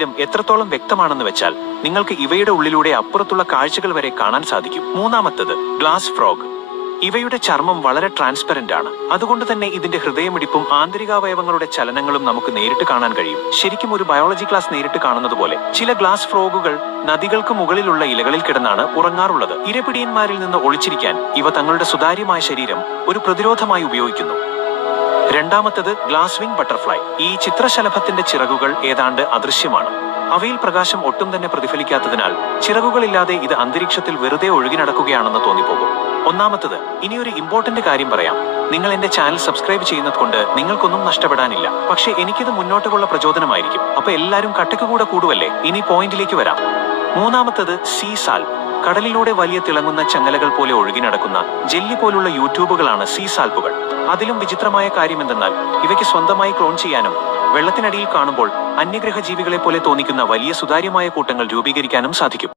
എത്രത്തോളം വ്യക്തമാണെന്ന് വെച്ചാൽ നിങ്ങൾക്ക് ഇവയുടെ ഉള്ളിലൂടെ അപ്പുറത്തുള്ള കാഴ്ചകൾ വരെ കാണാൻ സാധിക്കും. മൂന്നാമത്തത് ഗ്ലാസ് ഫ്രോഗ്. ഇവയുടെ ചർമ്മം വളരെ ട്രാൻസ്പെറന്റ് ആണ്. അതുകൊണ്ട് തന്നെ ഇതിന്റെ ഹൃദയമിടിപ്പും ആന്തരികാവയവങ്ങളുടെ ചലനങ്ങളും നമുക്ക് നേരിട്ട് കാണാൻ കഴിയും. ശരിക്കും ഒരു ബയോളജി ക്ലാസ് നേരിട്ട് കാണുന്നത് പോലെ. ചില ഗ്ലാസ് ഫ്രോഗുകൾ നദികൾക്ക് മുകളിലുള്ള ഇലകളിൽ കിടന്നാണ് ഉറങ്ങാറുള്ളത്. ഇരപിടിയന്മാരിൽ നിന്ന് ഒളിച്ചിരിക്കാൻ ഇവ തങ്ങളുടെ സുതാര്യമായ ശരീരം ഒരു പ്രതിരോധമായി ഉപയോഗിക്കുന്നു. രണ്ടാമത്തത് ഗ്ലാസ് വിംഗ് ബട്ടർഫ്ലൈ. ഈ ചിത്രശലഭത്തിന്റെ ചിറകുകൾ ഏതാണ്ട് അദൃശ്യമാണ്. അവയിൽ പ്രകാശം ഒട്ടും തന്നെ പ്രതിഫലിക്കാത്തതിനാൽ ചിറകുകളില്ലാതെ ഇത് അന്തരീക്ഷത്തിൽ വെറുതെ ഒഴുകി നടക്കുകയാണെന്ന് തോന്നിപ്പോകും. ഒന്നാമത്തത്, ഇനിയൊരു ഇമ്പോർട്ടന്റ് കാര്യം പറയാം. നിങ്ങൾ എന്റെ ചാനൽ സബ്സ്ക്രൈബ് ചെയ്യുന്നത് കൊണ്ട് നിങ്ങൾക്കൊന്നും നഷ്ടപ്പെടാനില്ല. പക്ഷെ എനിക്കിത് മുന്നോട്ടുള്ള പ്രചോദനമായിരിക്കും. അപ്പൊ എല്ലാവരും കട്ടയ്ക്കുകൂടെ കൂടുവല്ലേ. ഇനി പോയിന്റിലേക്ക് വരാം. മൂന്നാമത്തത് സീ സാൽപ്പ്. കടലിലൂടെ വലിയ തിളങ്ങുന്ന ചങ്ങലകൾ പോലെ ഒഴുകി നടക്കുന്ന ജെല്ലി പോലുള്ള യൂട്യൂബുകളാണ് സീ സാൽപ്പുകൾ. അതിലും വിചിത്രമായ കാര്യം എന്തെന്നാൽ ഇവയ്ക്ക് സ്വന്തമായി ക്ലോൺ ചെയ്യാനും വെള്ളത്തിനടിയിൽ കാണുമ്പോൾ അന്യഗ്രഹ ജീവികളെ പോലെ തോന്നിക്കുന്ന വലിയ സുതാര്യമായ കൂട്ടങ്ങൾ രൂപീകരിക്കാനും സാധിക്കും.